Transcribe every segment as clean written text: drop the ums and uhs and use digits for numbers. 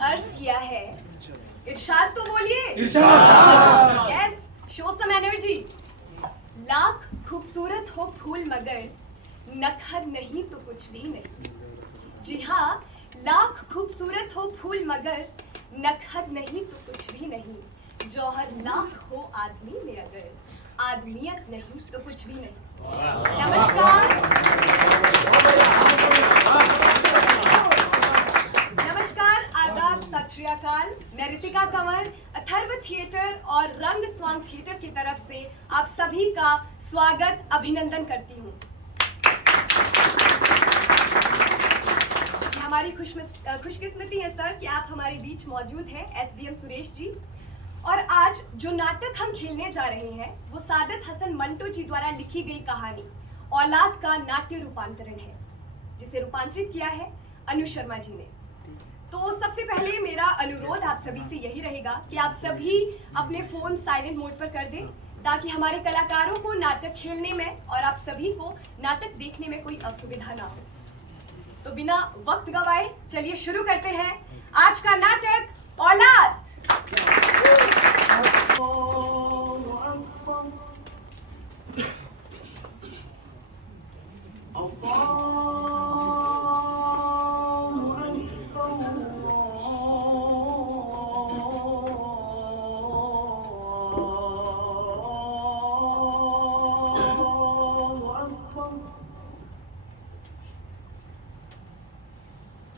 अर्ज किया है। इरशाद तो बोलिए। इरशाद। Yes, show some energy. लाख खूबसूरत हो फूल मगर नखर नहीं तो कुछ भी नहीं। जी हाँ, लाख खूबसूरत हो फूल मगर नखर नहीं तो कुछ भी नहीं। जौहर लाख हो आदमी में अगर आदमियत नहीं तो कुछ भी नहीं। नमस्कार, आदाब, सत श्री अकाल। मैं रितिका कंवर अथर्व थिएटर और रंग स्वांग थिएटर की तरफ से आप सभी का स्वागत अभिनंदन करती हूँ। हमारी खुशकिस्मती है सर कि आप हमारे बीच मौजूद हैं, एसडीएम सुरेश जी। और आज जो नाटक हम खेलने जा रहे हैं वो सादत हसन मंटो जी द्वारा लिखी गई कहानी औलाद का नाट्य रूपांतरण है, जिसे रूपांतरित किया है अनु शर्मा जी ने। तो सबसे पहले मेरा अनुरोध आप सभी से यही रहेगा कि आप सभी अपने फोन साइलेंट मोड पर कर दें, ताकि हमारे कलाकारों को नाटक खेलने में और आप सभी को नाटक देखने में कोई असुविधा ना हो। तो बिना वक्त गवाए चलिए शुरू करते हैं आज का नाटक औलाद।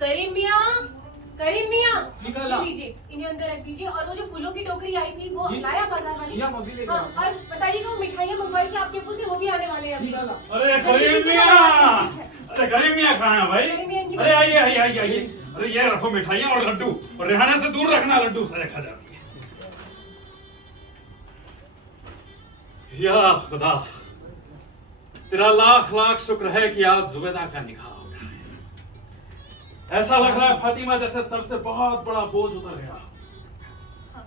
करीम मियाँ, निकाला। लीजिए, इन्हें अंदर रख दीजिए। और वो जो फूलों की टोकरी आई थी वो जी? लाया बाजार वाली? या मम्मी लेकर हाँ, और बताइएगा वो मिठाइयाँ मंगवाई थी आपके अब्बू से, वो भी आने वाले हैं अभी। निकाला। अरे जल्दी करीम कीजिएगा, मियाँ, बाजार ठीक है। अरे करीम मियाँ कहाँ हैं भाई? करीम मियाँ इनकी अरे आइए आइए आइए आइए। अरे ये रखो मिठाइयाँ और लड्डू, और रेहाना से दूर रखना, लड्डू सारे खा जाती है। या खुदा, तेरा लाख लाख शुक्र है कि आज जुबैदा का निकाह हो गया है। ऐसा लग रहा है फातिमा जैसे सर से बहुत बड़ा बोझ उतर गया। हाँ,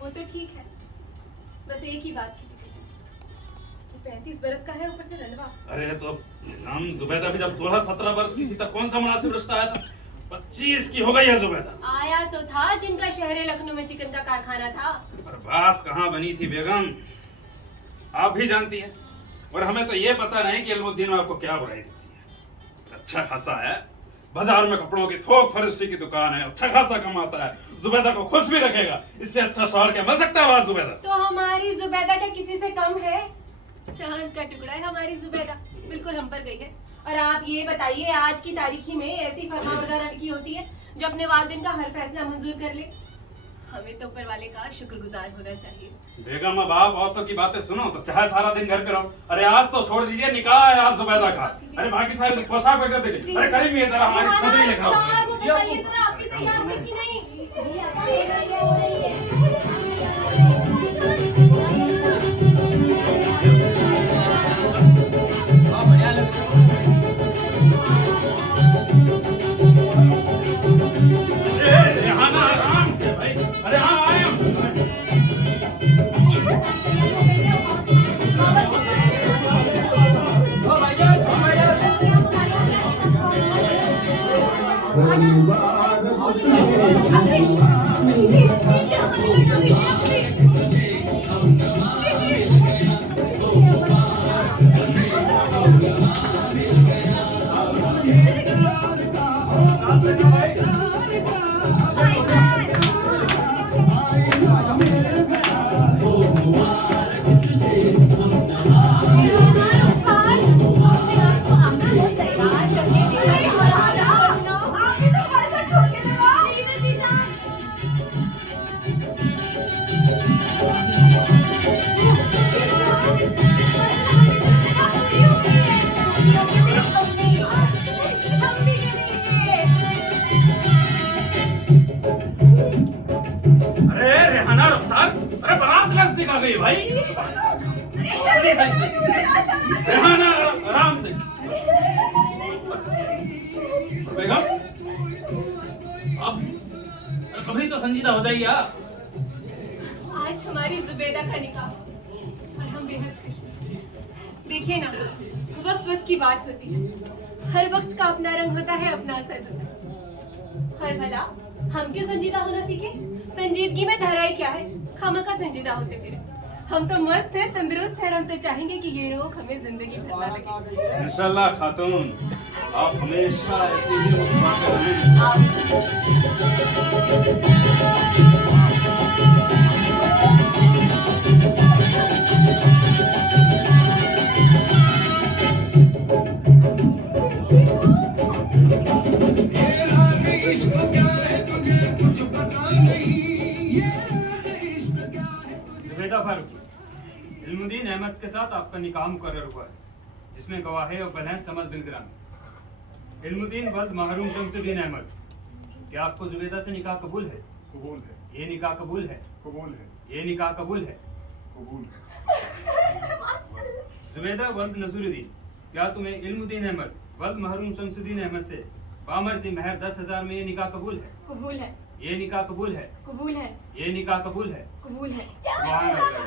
वो तो ठीक है, बस एक ही बात की 35 बरस का है, ऊपर से रंडवा। अरे तो हम जुबैदा भी जब 16-17 वर्ष की थी तब कौन सा मुनासिब रिश्ता आया था? 25 की हो गई है जुबैदा। आया तो था जिनका शहर लखनऊ में चिकन का कारखाना था। पर बात कहाँ बनी थी बेगम, आप भी जानती हैं। और हमें तो ये पता नहीं कि इल्मुद्दीन में आपको क्या बुराई देती है। अच्छा खासा है, बाजार में कपड़ों की थोक फरोशी की दुकान है, अच्छा खासा कमाता है, जुबैदा को खुश भी रखेगा। इससे अच्छा शौहर क्या मिल सकता है वहाँ जुबैदा? तो हमारी जुबैदा क्या किसी से कम है? चांद का टुकड़ा है हमारी जुबैदा, बिल्कुल हम पर गई है। और आप ये बताइए, आज की तारीखी में ऐसी फरमाबरदार लड़की होती है जो अपने वालिदैन का हर फैसला मंजूर कर ले। हमें तो ऊपर वाले का शुक्रगुजार होना चाहिए। बेगम अब आप औरतों की बातें सुनो तो चाहे सारा दिन घर पे रहो। अरे आज तो छोड़ दीजिए, निकाह है आज जुबैदा का। अरे बाकी सारे पोशाक वगैरह देखिए। अरे करीम ये जरा हमारी सदरी लेकर आओ। बताइए जरा, आप भी तैयार हुई कि नहीं? रेहाना आराम से भाई। अरे हाँ आए हम। आ गई भाई। रेहाना आराम से। बेगम अब कभी तो संजीदा हो जाइए आप। आज हमारी जुबैदा का निकाह और हम बेहद खुश हैं। देखिए ना, वक्त वक्त की बात होती है, हर वक्त का अपना रंग होता है, अपना असर होता है। और भला हम क्यों संजीदा होना सीखे? संजीदगी में धराई क्या है, खामखा संजीदा होते फिरे। हम तो मस्त है, तंदुरुस्त है, हम तो चाहेंगे कि ये रोग हमें जिंदगी भर ना लगे। इंशाल्लाह खातून, आप हमेशा ऐसी ही मुस्कुराते रहें। जुबैदा फारूकी, इल्मुद्दीन अहमद के साथ आपका निकाह मुकर्रर हुआ है, जिसमें गवाह अव्वल हैं समद बिन गिरामी। इल्मुद्दीन वल्द महरूम शमसुद्दीन अहमद, क्या आपको जुबैदा से निकाह कबूल है? कबूल है। ये निकाह कबूल है? कबूल है। ये निकाह कबूल है? कबूल है। जुबैदा वल्द नसूरुद्दीन, क्या तुम्हें इल्मुद्दीन अहमद वल्द महरूम शमसुद्दीन अहमद से बामर्जी महर 10,000 में ये निकाह कबूल है? कबूल है, ये निकाह कबूल है? कबूल है, ये निकाह कबूल है? कबूल है। सुभान अल्लाह।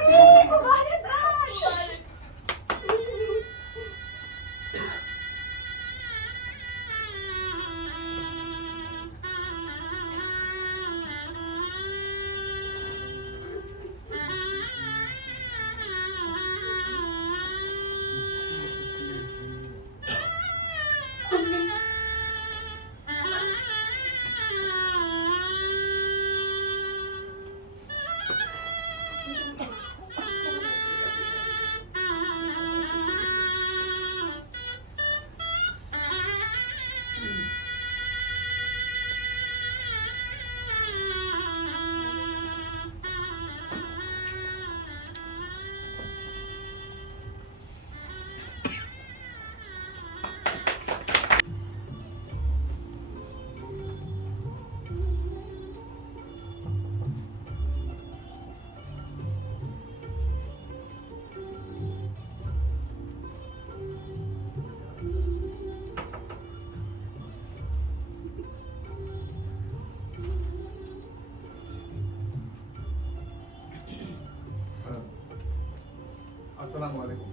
अस्सलाम वालेकुम।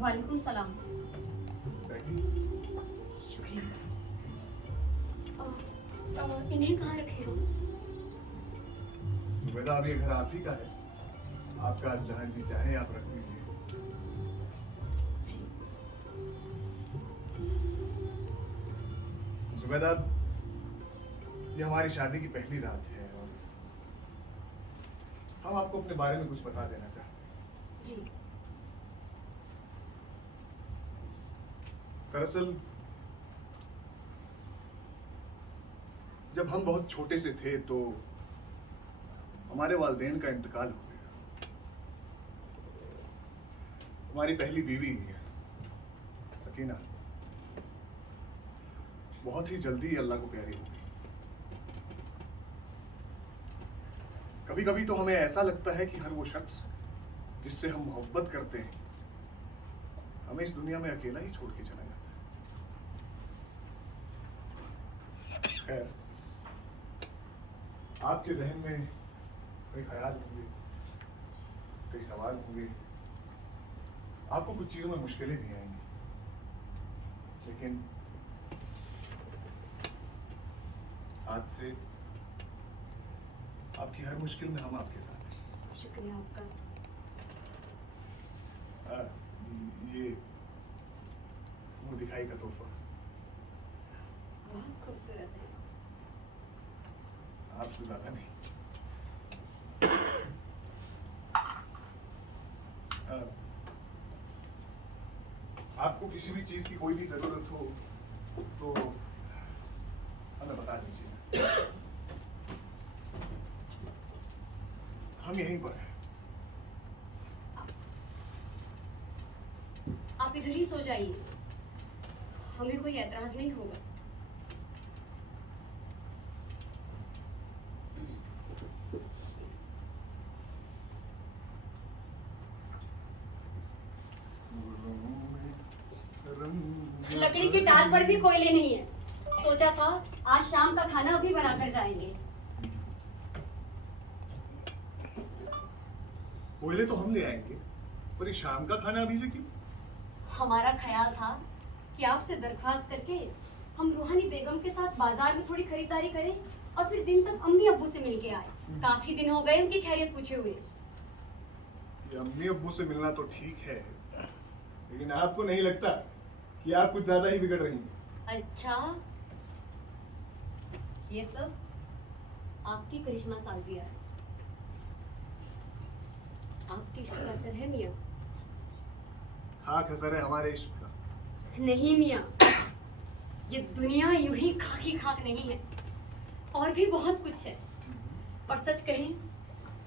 वालेकुम सलाम। बैठिए। शुक्रिया। इन्हें कहाँ रखे हो? जुबैदा, अब ये घर आप ही का है, आपका जहाँ जी चाहे आप रख दीजिए। जुबैदा, ये हमारी शादी की पहली रात है और हम आपको अपने बारे में कुछ बता देना चाहते हैं। जी। दरअसल जब हम बहुत छोटे से थे तो हमारे वालिदैन का इंतकाल हो गया। हमारी पहली बीवी सकीना बहुत ही जल्दी अल्लाह को प्यारी हो गई। कभी कभी तो हमें ऐसा लगता है कि हर वो शख्स जिससे हम मोहब्बत करते हैं हमें इस दुनिया में अकेला ही छोड़ के चला जाता है। खैर, आपके जहन में कई ख्याल होंगे, कई सवाल होंगे, आपको कुछ चीजों में मुश्किलें भी आएंगी, लेकिन आज से आपकी हर मुश्किल में हम आपके साथ हैं। शुक्रिया आपका। ये मुंह दिखाई का तोहफा बहुत खूबसूरत है। आपसे ज्यादा नहीं। आपको किसी भी चीज की कोई भी जरूरत हो तो हमें बता दीजिए, हम यहीं पर हैं। आप इधर ही सो जाइए, हमें कोई ऐतराज नहीं होगा। लकड़ी की टाल पर भी कोयले नहीं है। सोचा था आज शाम का खाना अभी बनाकर जाएंगे। कोयले तो हम ले आएंगे, पर ये शाम का खाना अभी से क्यों? हमारा ख्याल था कि आपसे दरख्वास्त करके हम रूहानी बेगम के साथ बाजार में थोड़ी खरीदारी करें और फिर दिन तक अम्मी अब्बू से मिल के आए। काफी दिन हो गए उनकी खैरियत पूछे हुए। ये अम्मी अब्बू से मिलना तो ठीक है, लेकिन आपको नहीं लगता कि आप कुछ ज्यादा ही बिगड़ रही हैं? अच्छा, ये सब आपकी करिश्मा साजिया है, आपके इश्क का असर है मियाँ। खाक असर है हमारे इश्क का। नहीं मियाँ, ये दुनिया यूं ही खाकी खाक नहीं है, और भी बहुत कुछ है। और सच कहें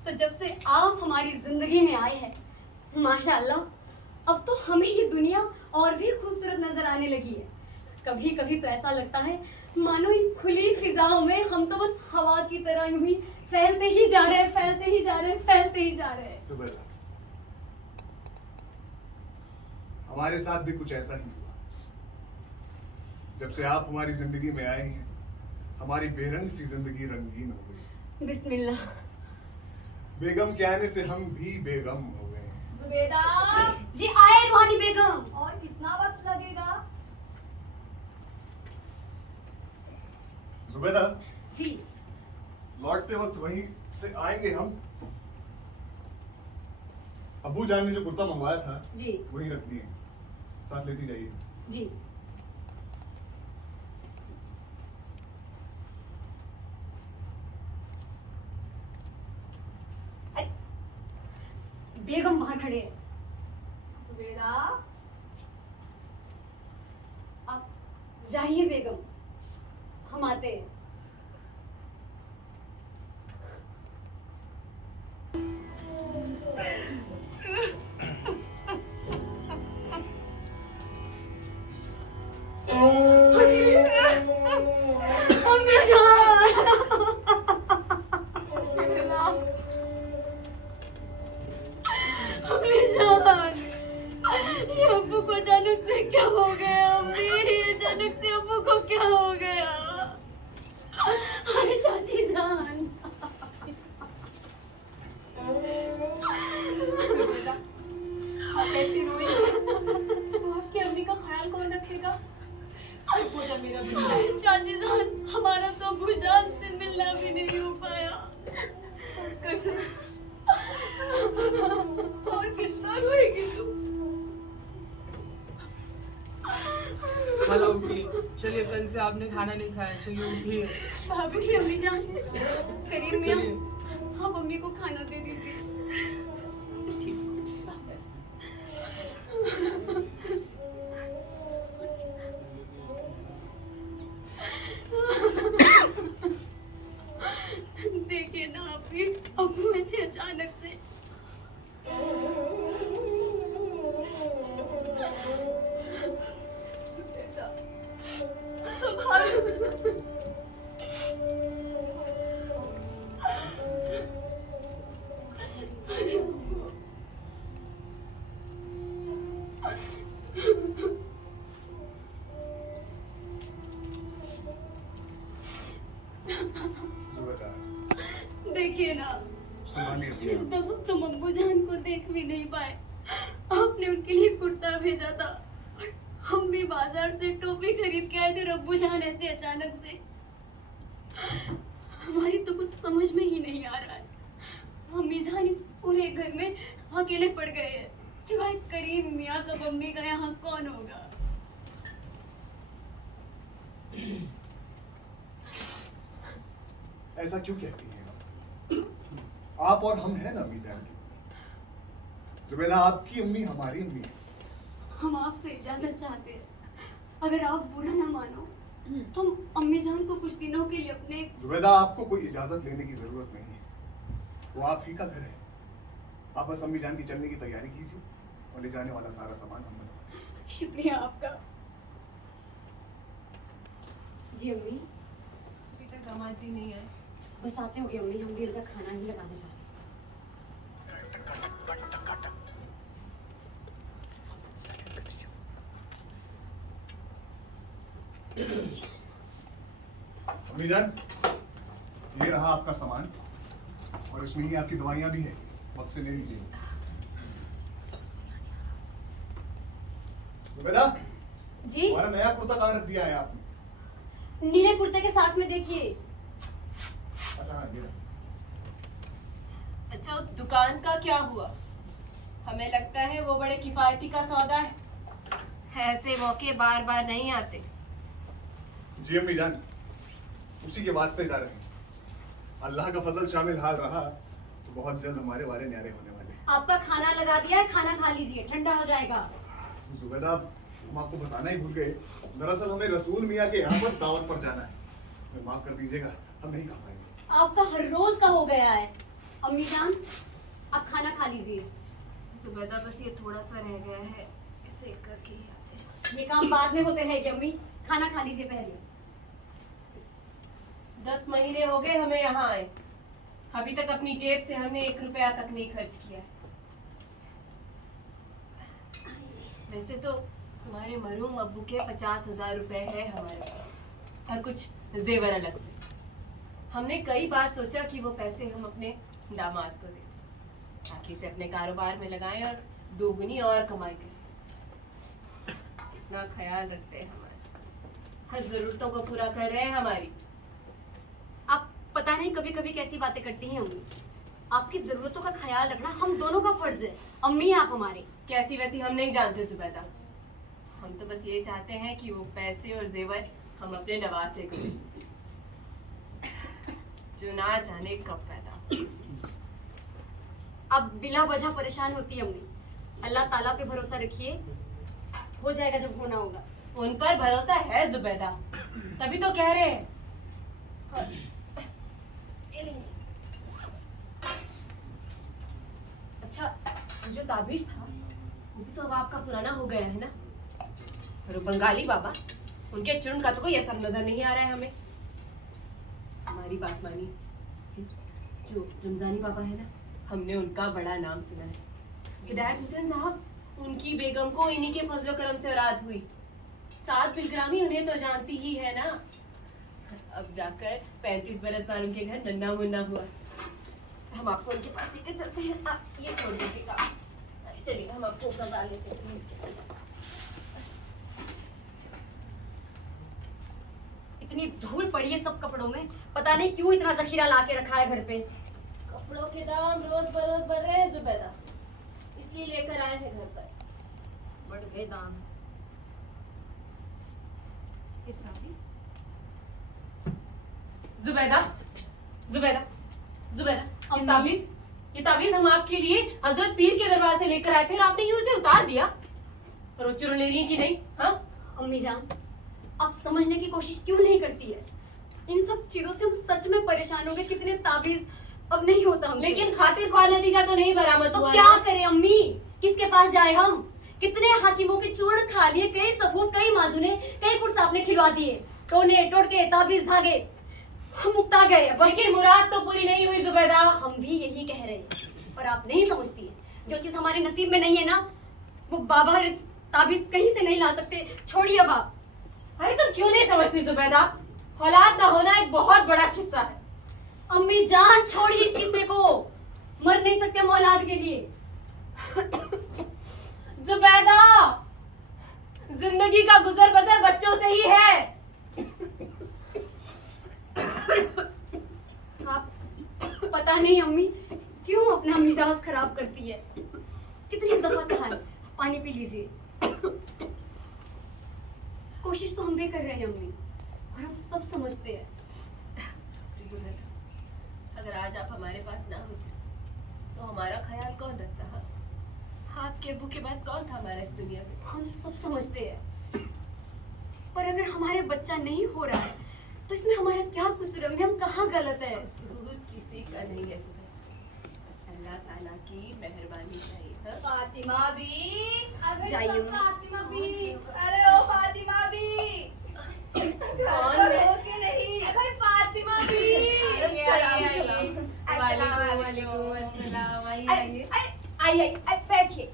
तो जब से आप हमारी जिंदगी में आए हैं, माशाअल्लाह, अब तो हमें ये दुनिया और भी खूबसूरत नजर आने लगी है। कभी कभी तो ऐसा लगता है मानो इन खुली फिजाओं में हम तो बस हवा की तरह यूं ही फैलते ही जा रहे हैं, फैलते ही जा रहे हैं, फैलते ही जा रहे हैं। सुबैदा, हमारे साथ भी कुछ ऐसा ही हुआ। जब से आप हमारी जिंदगी में आए हैं, हमारी बेरंग सी जिंदगी रंगीन हो गई। बिस्मिल्लाह। बेगम के आने से हम भी बेगम हो गए हैं। जुबेदा, जी आए रूहानी बेगम। और कितना वक्त लगेगा? जुबैदा, जी लौटते वक्त वहीं से आएंगे हम। अब्बू जान ने जो कुर्ता मंगवाया था जी वहीं रख दिए, साथ लेती जाइए। जी। बेगम बाहर खड़े हैं। जुबेदा, आप जाइए बेगम, हम आते हैं। ये अब्बू को अचानक से क्या हो गया? अम्मी, अचानक से अब्बू को क्या हो गया? अरे चाची जान। जुबेदा, आप ऐसी रोई तो आपकी अम्मी का ख्याल कौन रखेगा? पूजा मेरा बेटा। चाची जान, हमारा तो अब्बू जान से मिलना भी नहीं हो पाया। और कितना रोएगी तुम? हेलो उठिए, चलिए, कल से आपने खाना नहीं खाया, चलिए उठिए। भाभी की अम्मी जान, करीम मियां, चलिए। आप अम्मी को खाना दे दीजिए। देखिए ना आप भी, अब्बू ऐसे अचानक से। जुबैदा, देखिए ना, संभालिए अपने इस आप। दफा तुम अब्बू जान को देख भी नहीं पाए। आपने उनके लिए कुर्ता भेजा था, हम भी बाजार से टोपी खरीद के आए थे, और अब्बू जान ऐसे अचानक से। हमारी तो कुछ समझ में ही नहीं आ रहा है। अम्मी जान इस पूरे घर में अकेले पड़ गए हैं, सिवाय करीम मियाँ का। मम्मी का यहाँ कौन होगा? ऐसा क्यों कहती हैं आप और हम हैं ना अम्मी जान की। जुबैदा, आपकी अम्मी हमारी अम्मी है। हम आपसे इजाजत चाहते हैं, अगर आप बुरा ना मानो तो हम अम्मी जान को कुछ दिनों के लिए अपने। जुबैदा, आपको कोई इजाजत लेने की जरूरत नहीं है, वो आप ही का घर है। आप बस अम्मी जान की चलने की तैयारी कीजिए और ले जाने वाला सारा सामान हम बनवा। शुक्रिया आपका। जी अम्मी, अभी तक दामाद जी नहीं आए। बस आते होगे अम्मी, हम भी उनका खाना ही लगाने जा रहे हैं। अम्मी जान, ये रहा आपका सामान और इसमें ही आपकी दवाइयाँ भी है, वक्त से ले लीजिए। जुबैदा, जी हमारा नया कुर्ता कहाँ रख दिया है आपने? नीले कुर्ते के साथ में देखिए। अच्छा हाँ, ये रहा। अच्छा, उस दुकान का क्या हुआ? हमें लगता है वो बड़े किफायती का सौदा है। ऐसे मौके बार बार नहीं आते। जी अम्मी जान, उसी के वास्ते जा रहे हैं। अल्लाह का फजल शामिल हाल रहा तो बहुत जल्द हमारे वारे न्यारे होने वाले हैं। आपका खाना लगा दिया है, खाना खा लीजिए, ठंडा हो जाएगा। जुबैदा, हम आपको बताना ही भूल गए, दरअसल हमें रसूल मियाँ के यहाँ पर दावत पर जाना है। हमें माफ कर दीजिएगा, हम नहीं खा पाएंगे। आपका हर रोज का हो गया है। अम्मी जान, आप खाना खा लीजिए। जुबैदा, बस ये थोड़ा सा रह गया है, इसे करके ही आते हैं। ये काम बाद में होते हैं कि अम्मी, खाना खा लीजिए पहले। 10 महीने हो गए हमें यहाँ आए, अभी तक अपनी जेब से हमने 1 रुपया तक नहीं खर्च किया है। वैसे तो हमारे मरहूम अब्बू के 50,000 रुपए है हमारे पास, और कुछ जेवर अलग से। हमने कई बार सोचा कि वो पैसे हम अपने दामाद को दें, ताकि इसे अपने कारोबार में लगाएं और दोगुनी और कमाई करें। इतना ख्याल रखते हैं हमारे, हर जरूरतों को पूरा कर रहे हैं हमारी। आप पता नहीं कभी कभी कैसी बातें करती हैं अम्मी। आपकी जरूरतों का ख्याल रखना हम दोनों का फर्ज है। अम्मी आप हमारे। कैसी वैसी हम नहीं जानते जुबैदा, हम तो बस ये चाहते हैं कि वो पैसे और जेवर हम अपने नवासे को दें, जो ना जाने कब पैदा। अब बिला वजह परेशान होती है अम्मी। अल्लाह ताला पे भरोसा रखिए, हो जाएगा जब होना होगा। उन पर भरोसा है जुबैदा, तभी तो कह रहे हैं। अच्छा, जो ताबीज था वो भी तो अब आपका पुराना हो गया है ना। और वो बंगाली बाबा, उनके चुन का तो कोई असर नजर नहीं आ रहा है हमें। हमारी बात मानिए, जो रमजानी बाबा है ना, हमने उनका बड़ा नाम सुना है। हिदायत हुसैन साहब, उनकी बेगम को इन्हीं के फजलो करम से औलाद हुई। सात बिलग्रामी उन्हें तो जानती ही है ना। अब जाकर 35 बरस बाद उनके घर नन्ना मुन्ना हुआ। हम आपको उनके पास लेकर चलते हैं। आप ये छोड़ दीजिएगा, चलिए हम आपको ऊपर डाल ले चलते हैं। इतनी धूल पड़ी है सब कपड़ों में, पता नहीं क्यों इतना जखीरा ला के रखा है घर पे। कपड़ों के दाम रोज बरोज बढ़ रहे हैं जुबैदा, इसलिए लेकर आए हैं घर पर। बढ़ गए दाम। जुबैदा, जुबैदा, जुबैदा, अम्मी। ये ताबीज हम आपके लिए हजरत पीर के दरबार से लेकर आए थे और आपने यूं से उतार दिया। और वो चुन ले रही कि नहीं? हाँ अम्मी जान, आप समझने की कोशिश क्यों नहीं करती है? इन सब चीजों से हम सच में परेशान हो गए। कितने ताबीज अब नहीं होता हमसे। लेकिन खातिर ख्वाह नतीजा तो नहीं बरामद तो हुआ क्या ना। करें अम्मी? किसके पास जाए हम? कितने हाकिमों के चूर्ण खा लिए, कई सफूर, कई माजूने, कई कुर्साब ने खिलवा दिए। टोने टोटके ताबीज धागे, हम उकता गए। बस लेकिन मुराद तो पूरी नहीं हुई जुबैदा। हम भी यही कह रहे हैं, और आप नहीं समझती है। जो चीज हमारे नसीब में नहीं है ना, वो बाबा ताबीज कहीं से नहीं ला सकते। छोड़िए अब आप। अरे तुम क्यों नहीं समझती जुबैदा? औलाद ना होना एक बहुत बड़ा किस्सा है। अम्मी जान, छोड़िए इस किस्से को। मर नहीं सकते हम औलाद के लिए। जुबैदा, जिंदगी का गुजर बसर बच्चों से ही है। आप पता नहीं अम्मी क्यों अपना मिजाज खराब करती है। कितनी दफा कहा है, पानी पी लीजिए। कोशिश तो हम भी कर रहे हैं अम्मी, और हम सब समझते हैं। जुबैदा, अगर आज आप हमारे पास ना होते तो हमारा ख्याल कौन रखता? आपके अब्बू के बाद कौन था हमारा इस दुनिया में? हम सब समझते हैं, पर अगर हमारे बच्चा नहीं हो रहा है तो इसमें हमारा क्या कसूर है? हम कहाँ गलत है? कसूर किसी का नहीं है जुबैदा, बस अल्लाह ताला की मेहरबानी चाहिए। हाँ? फातिमा भी, अरे जाइए सब अम्मी। फातिमा भी, अरे ओ फातिमा भी, कौन घर है? हो के नहीं, भाई फातिमा भी। आइए, सलाम, आइए, सलाम। वालेकुम वालेकुम अस्सलाम। आइए आइए। आइए बैठिए,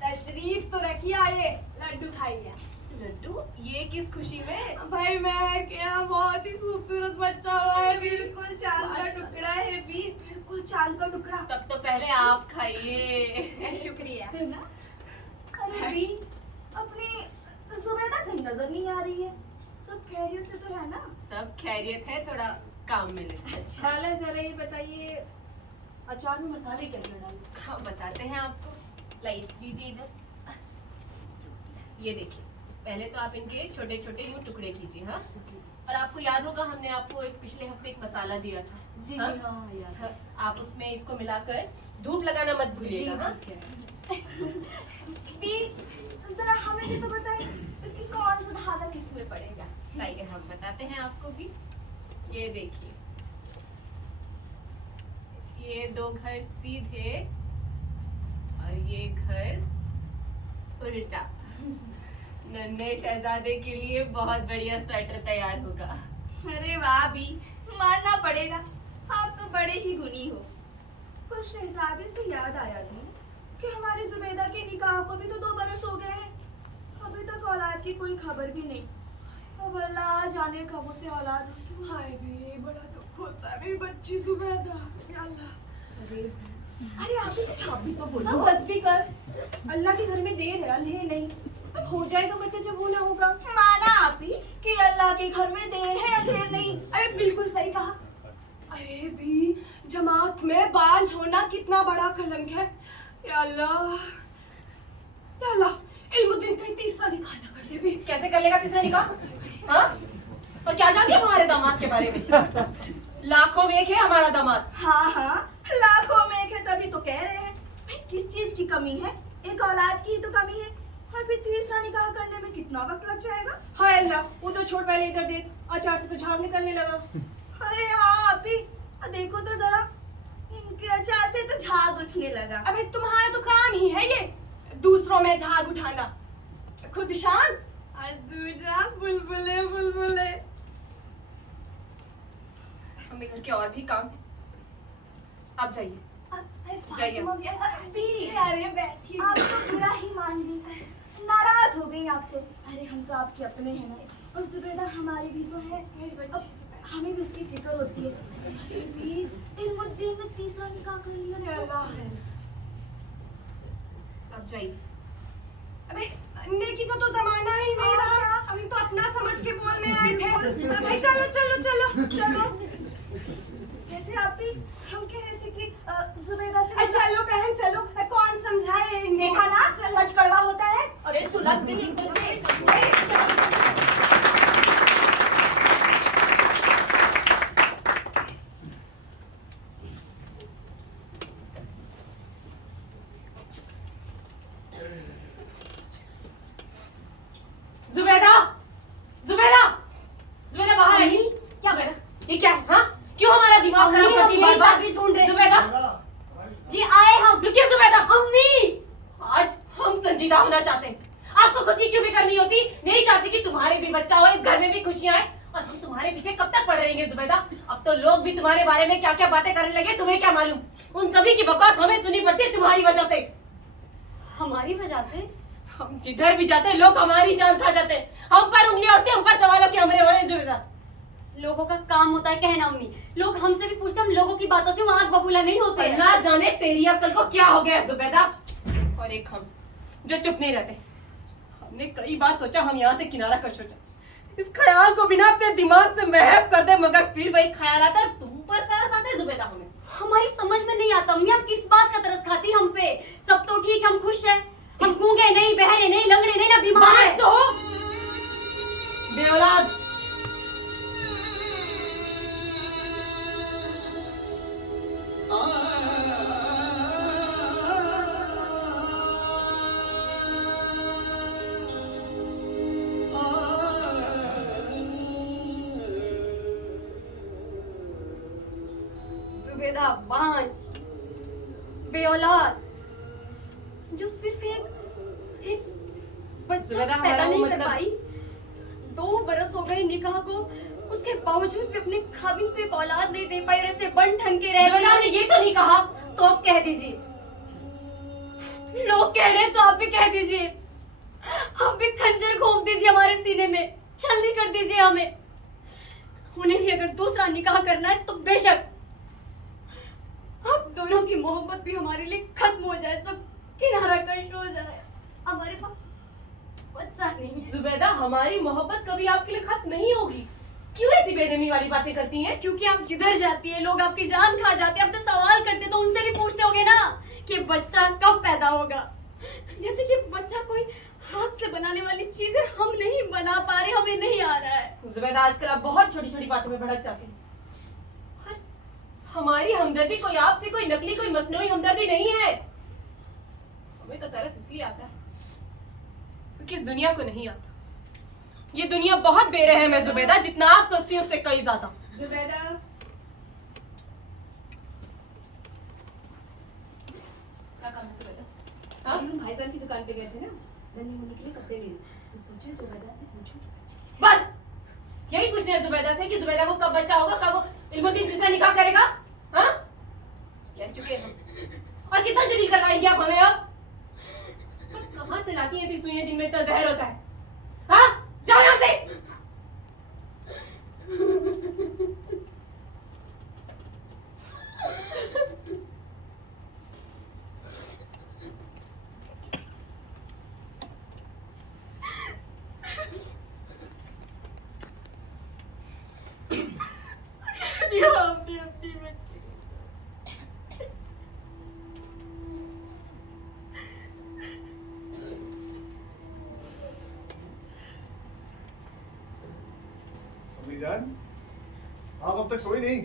तशरीफ तो रखिए, आइए लड्डू खाइए। लड्डू, ये ये किस खुशी में? भाई मैं क्या बहुत ही खूबसूरत बच्चा हुआ है, बिल्कुल चांद का टुकड़ा है भी, बिल्कुल चांद का टुकड़ा। तब तो पहले आप खाइए। शुक्रिया। अरे भी अपनी जुबैदा कहीं नजर नहीं आ रही है, सब खैरियत से तो है ना? सब खैरियत है, थोड़ा काम में लगे। खाला जरा ये बताइए अचार में मसाले क्या क्या डाले? हाँ बताते हैं आपको। लाइए लीजिए इधर, ये देखिए। पहले तो आप इनके छोटे छोटे यूं टुकड़े कीजिए। हाँ जी और आपको याद होगा हमने आपको पिछले हफ्ते एक मसाला दिया था। जी हाँ? जी हाँ याद है। हाँ, आप उसमें इसको मिलाकर धूप लगाना मत जी भूलिएगा। हाँ? ठीक है। भी जरा हमें भी तो बताइए कि कौन सा धागा किस में पड़ेगा? लाइए हम बताते हैं आपको भी। ये देखिए, ये 2 घर सीधे और ये घर उल्टा। नन्हे शहजादे के लिए बहुत बढ़िया स्वेटर तैयार होगा। अरे वाह भी, मानना पड़ेगा, आप तो बड़े ही गुणी हो। पर शहजादे से याद आया था कि हमारी जुबैदा के निकाह को भी तो 2 बरस हो गए हैं, अभी तक औलाद की कोई खबर भी नहीं। अब अल्लाह जाने कब उसे औलाद हो। क्यों? हाय भी बड़ा दुख होता है, मेरी बच्ची जुबैदा। या अल्लाह। अरे आप ही कुछ आप भी तो बोलो। हाँ, बस भी कर, अल्लाह के घर में देर है अंधेर नहीं। अब हो जाएगा बच्चा जब होना होगा। माना आप ही कि अल्लाह के घर में देर है अंधेर नहीं। अरे बिल्कुल सही कहा। अरे भी जमात में बांझ होना कितना बड़ा कलंक है। या अल्लाह, या अल्लाह, इल्मुद्दीन कहीं तीसरा निकाह ना कर ले भी। कैसे कर लेगा तीसरा निकाह? हाँ? और क्या जानती है हमारे दामाद के बारे में? लाखों में एक है हमारा दामाद। हाँ हाँ, लाखों में एक है तभी तो कह रहे हैं। भाई किस चीज की कमी है? एक औलाद की ही तो कमी है, और फिर तीसरा निकाह करने में कितना वक्त लग जाएगा? हाय अल्लाह, वो तो छोड़ पहले इधर देख, अचार से तो झाग निकलने लगा। अरे हाँ अभी देखो तो जरा, इनके अचार से तो झाग उठने लगा। अबे तुम्हारा तो काम ही है ये, दूसरों में झाग उठाना। खुद शान और दूजा बुलबुले बुलबुले। हमें घर के और भी काम है, आप जाइए। जाइए। अरे बैठिए। आप तो बुरा ही मान ली, नाराज हो गई आप तो। अरे हम तो आपके अपने हैं ना, और जुबैदा हमारी भी तो है। मेरी बच्ची अब हमें भी उसकी फिक्र होती है। अरे भी इल्मुद्दीन ने तीसरा निकाह कर लिया। या अल्लाह है। आप जाइए। अबे नेकी का तो जमाना ही नहीं रहा, हम तो अपना समझ के बोलने आए थे। भाई चलो चलो चलो चलो। वैसे आप भी हम कह रहे थे कि जुबैदा से चलो बहन चलो, कौन समझाए? देखा ना सच कड़वा होता है। अरे सुलग भी एकदम से। जुबैदा, जुबैदा, जुबैदा बाहर आई। क्या जुबैदा? ये क्या है? हाँ? क्यों हमारा दिमाग खराब करती है बार-बार? भी सुन रहे। जुबैदा, जी आए हम। रुकिए जुबैदा। अम्मी, आज हम संजीदा होना चाहते हैं। आपको खुद की क्यों फिक्र नहीं होती? नहीं चाहती कि तुम्हारे भी बच्चा हो, इस घर में भी खुशियां आए, और हम तुम्हारे पीछे कब तक पड़ रहेंगे जुबैदा? अब तो लोग भी तुम्हारे बारे में क्या क्या बातें करने लगे, तुम्हें क्या मालूम? उन सभी की बकवास हमें सुनी पड़ती है तुम्हारी वजह से। हमारी वजह से? हम जिधर भी जाते हैं लोग हमारी जान खा जाते हैं, हम पर उंगली उठती है, हम पर सवालों के हमरे हो रहे हैं जुबैदा। लोगों का काम होता है कहना अम्मी, लोग हमसे भी पूछते, हम लोगों की बातों से आंख बबूला नहीं होते हैं। अल्लाह जाने तेरी अक्ल को क्या हो गया है जुबैदा। और एक हम जो चुप नहीं रहते। हमने कई बार सोचा हम यहाँ से किनारा कर सोचा, इस ख्याल को बिना अपने दिमाग से महव कर दे, मगर फिर वही ख्याल आता है और तुम पर तरस आता है जुबैदा। हमें हमारी समझ में नहीं आता अम्मी, आप किस बात का तरस खाती हम पे? सब तो ठीक, हम खुश हैं, हम गूंगे नहीं, बहरे नहीं, लंगड़े नहीं, ना बीमार बारिश हैं। तो हो बेऔलाद। जुबैदा बांझ, बेऔलाद, जो सिर्फ एक बच्चा जुबैदा, पैदा हमारा नहीं वो कर मतलब- पाई। 2 बरस हो गए निकाह को, उसके बावजूद भी अपने खाविन को एक औलाद नहीं दे पाई और ऐसे बन ठन के रहती जुबैदा है। ने ये तो नहीं कहा। तो अब कह दीजिए, लोग कह रहे हैं तो आप भी कह दीजिए। आप भी खंजर घोंप दीजिए हमारे सीने में, छलनी कर दीजिए हमें। उन्हें भी अगर दूसरा निकाह करना है तो बेशक। आप दोनों की मोहब्बत भी हमारे लिए खत्म हो जाए, सब किनारा कश हो जाए। हमारे पास बच्चा नहीं है। जुबैदा, हमारी मोहब्बत कभी आपके लिए खत्म नहीं होगी। क्यों ऐसी बेरहमी वाली बातें करती हैं? क्योंकि आप जिधर जाती है लोग आपकी जान खा जाते हैं, आपसे सवाल करते, तो उनसे भी पूछते होगे ना कि बच्चा कब पैदा होगा। जैसे कि बच्चा कोई हाथ से बनाने वाली चीज है, हम नहीं बना पा रहे, हमें नहीं आ रहा है। जुबैदा, आजकल आप बहुत छोटी छोटी बातों में भड़क जाते हैं। हमारी हमदर्दी कोई आपसे कोई नकली कोई मसनूई हमदर्दी नहीं है। हमें तो तरस इसलिए आता है क्योंकि इस दुनिया को नहीं आता। ये दुनिया बहुत बेरहम है जुबैदा, जितना आप सोचती हैं उससे कई ज्यादा। जुबैदा, क्या काम है जुबैदा? हाँ? हम भाई साहब की दुकान पे गए थे ना, नन्ही मुन्नी के लिए कपड़े लेने, तो सोचे जुबैदा से पूछूं कि बच्चे बस यही पूछना है जुबैदा से कि जुबैदा को कब बच्चा होगा, कब वो इल्मुद्दीन तीसरा निकाह करेगा। हाँ, कह चुके हैं हम। और कितना जलील करवाएंगे आप हमें अब? कहाँ से लाती हैं ऐसी सुइयां जिनमें इतना जहर होता है? हाँ, जाओ यहाँ से। अपने अपने बच्चे अम्मी जान, आप अब तक सोई नहीं?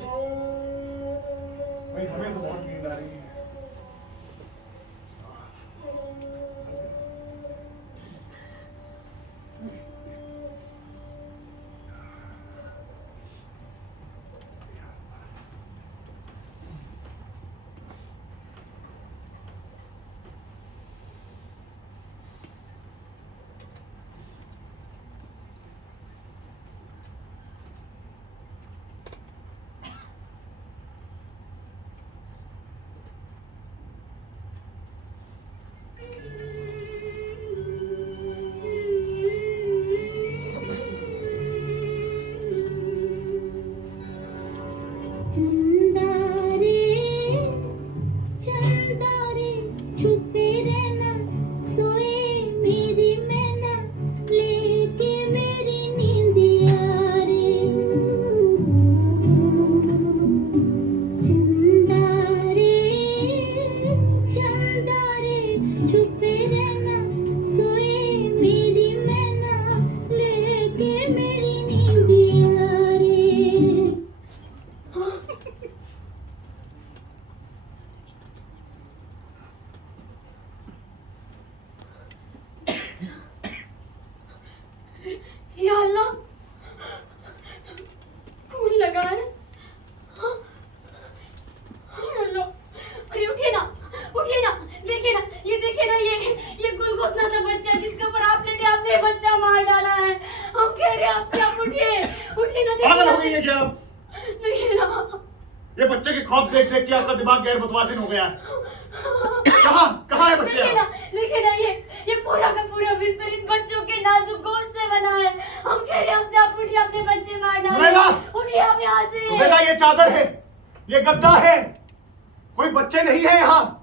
भाई हमें तो बहुत नींद आ रही है। या अल्लाह, खून लगा है। या अल्लाह, अरे उठिए ना, उठिए ना, देखिए ना, ये देखिए ना, ये गुलगुतना सा बच्चा है जिसके ऊपर आप लेटे आपने बच्चा मार डाला है। हम कह रहे हैं आपसे, आप उठिए, उठिए ना, पागल हो गई है क्या आप? देखिए ना, ये बच्चे के ख्वाब देख देख के आपका दिमाग गैर मुतवाजिन हो गया है। कहाँ है बच्चे? देखिए ना, ये पूरा का पूरा बिस्तर इन बच्चों के नाजुक गोश्त से बना है। हम कह रहे हैं आपसे, आप उठिए, अपने बच्चे मार डाले। उठिए आप यहाँ से। जुबैदा, ये चादर है, ये गद्दा है, कोई बच्चे नहीं है यहाँ।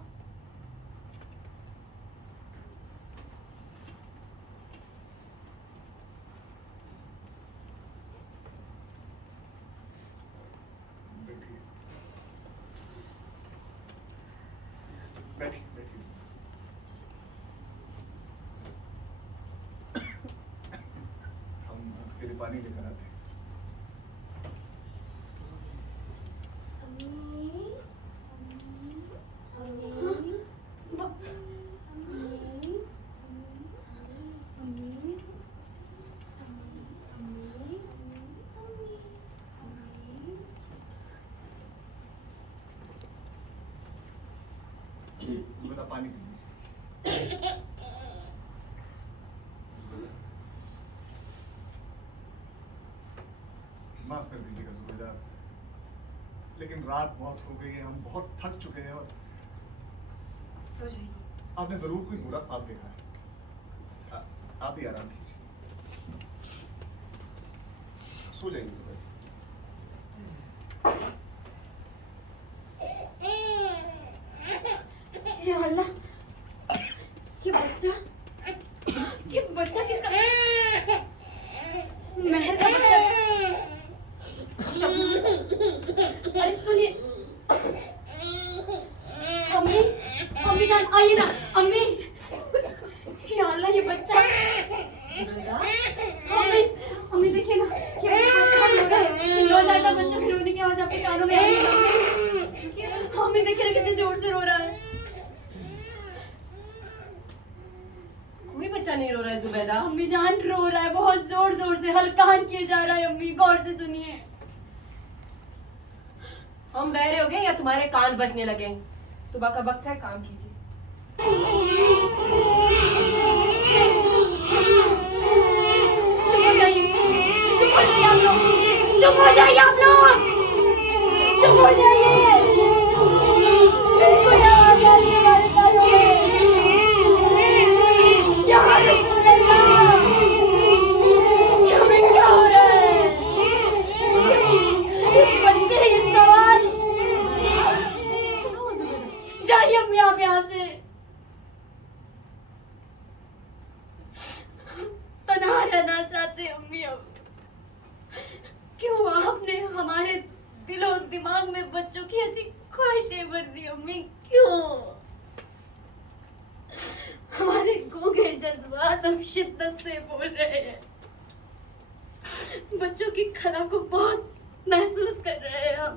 बैठिए, बैठिए। हम आपके लिए पानी लेकर आते हैं। जुबैदा, पानी पीजिए। माफ कर दीजिएगा जुबैदा, लेकिन रात बहुत हो गई है, हम बहुत थक चुके हैं और सो जाइए। आपने जरूर कोई बुरा ख्वाब देखा है। आप ही आराम कीजिए, सो जाइए जुबैदा। या अल्लाह, ये बच्चा किसका? मेहर का बच्चा। अरे सुनिए, अम्मी जान आइए ना, अम्मी। या अल्लाह, ये बच्चा। अम्मी देखिए ना, ये बच्चा रो रहा है। नौजायदा बच्चों के रोने की आवाज आपके कानों में आ रही है। अम्मी देखिए ना, कितने जोर से रो रहा है। कोई बच्चा नहीं रो रहा है जुबैदा। अम्मी जान रो रहा है, बहुत जोर जोर से हलकान किए जा रहा है। अम्मी गौर से सुनिए। हम बहरे हो गए या तुम्हारे कान बजने लगे? सुबह का वक्त है, काम कीजिए। चुप हो जाइए, चुप हो जाइए आप लोग, चुप हो जाइए आप लोग, चुप हो जाइए। कोई आवाज आ रही है हमारे कानों में। यहाँ रसूल अल्लाह, हमें क्या हो रहा है? ये बच्चे इस सवाल। जाइए अम्मी आप यहाँ से। तन्हा रहना चाहते अम्मी अब। क्यों आपने हमारे दिलो दिमाग में बच्चों की ऐसी ख्वाहिशें भर दी अम्मी? क्यों? हमारे गूंगे जज्बात अब शिद्दत से बोल रहे हैं। बच्चों की खला को बहुत महसूस कर रहे हैं हम।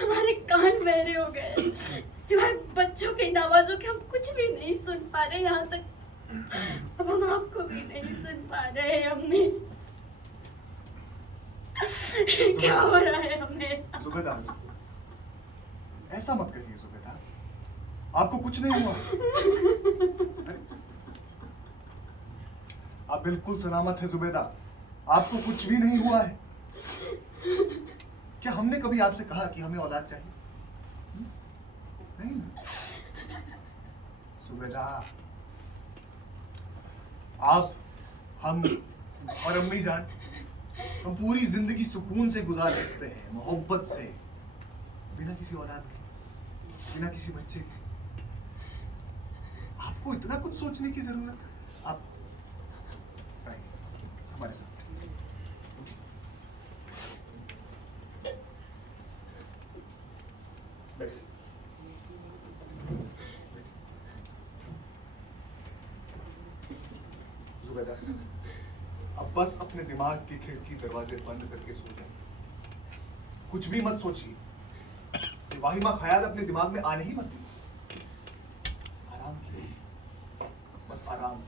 हमारे कान बहरे हो गए। सिवाय बच्चों की आवाजों के हम कुछ भी नहीं सुन पा रहे। यहाँ तक अब हम आपको भी नहीं सुन पा रहे अम्मी। क्या हो रहा है हमें? जुबैदा, ऐसा मत कहिए जुबैदा, आपको कुछ नहीं हुआ। अरे, आप बिल्कुल सलामत है जुबैदा, आपको कुछ भी नहीं हुआ है। क्या हमने कभी आपसे कहा कि हमें औलाद चाहिए? नहीं ना। जुबैदा, आप, हम और अम्मी जान, हम पूरी जिंदगी सुकून से गुजार सकते हैं, मोहब्बत से, बिना किसी औलाद के, बिना किसी बच्चे के। आपको इतना कुछ सोचने की जरूरत? आप आइए हमारे साथ। बैठिए। जुबैदा, अब बस अपने दिमाग की खिड़की दरवाजे बंद करके सो जाइए। कुछ भी मत सोचिए, वाहिमा ख्याल अपने दिमाग में आने ही मत दीजिए। आराम कीजिए, बस आराम।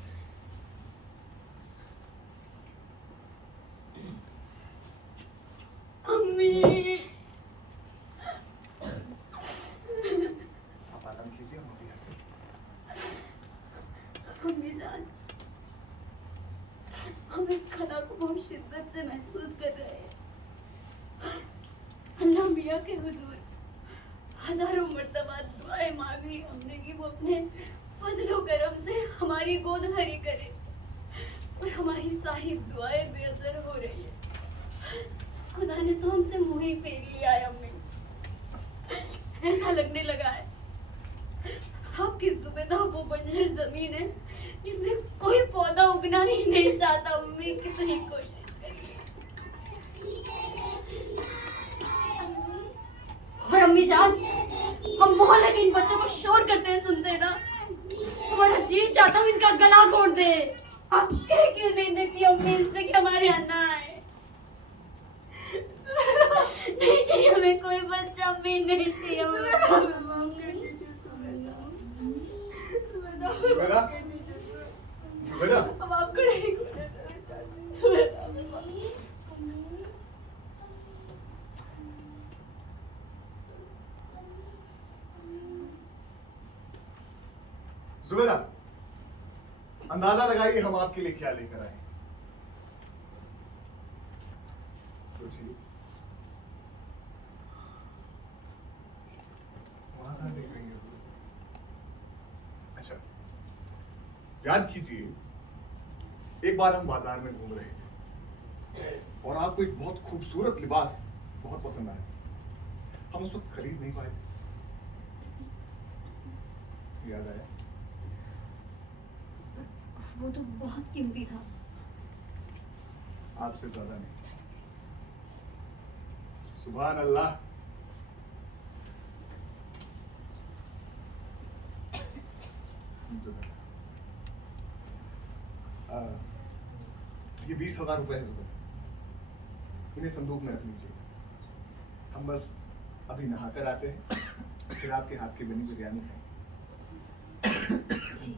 अम्मी, आप आराम कीजिए, हम अभी आते हैं। अम्मी जान, हम इस खला को बहुत शिद्दत से महसूस कर रहे हैं। अल्लाह मियाँ के हुजूर हजारों मर्तबा दुआएं मांगी हमने कि वो अपने फजलो करम से हमारी गोद भरी करे, और हमारी सारी दुआएं बेअसर हो रही है। खुदा ने तो हमसे मुंह ही फेर लिया है अम्मी। ऐसा लगने लगा है आपकी जुबैदा वो बंजर जमीन है जिसमें कोई पौधा उगना ही नहीं चाहता। अम्मी कितनी कोशिश करिए। और अम्मी जान, हम मोहल्ले के इन बच्चों को शोर करते हुए सुनते हैं ना, हमारा जी चाहता हूँ इनका गला घोट दे। आप कह क्यों नहीं देती अम्मी इनसे कि हमारे यहाँ ना आए? नहीं चाहिए हमें कोई बच्चा अम्मी, नहीं चाहिए हमें। जुबैदा, जुबैदा, अब आपको नहीं जुबैदा, अंदाजा लगाइए हम आपके लिए क्या लेकर आए। सोचिए, वहां कहाँ देख रही हैं? अच्छा, याद कीजिए एक बार हम बाजार में घूम रहे थे और आपको एक बहुत खूबसूरत लिबास बहुत पसंद आया। हम उस वक्त खरीद नहीं पाए। याद आया? वो तो बहुत कीमती था। आपसे ज्यादा नहीं। सुभान अल्लाह। ये 20,000 रुपए है जुबैदा, इन्हें संदूक में रख लीजिए। हम बस अभी नहा कर आते हैं, फिर आपके हाथ की बनी बिरयानी खाएं। जी।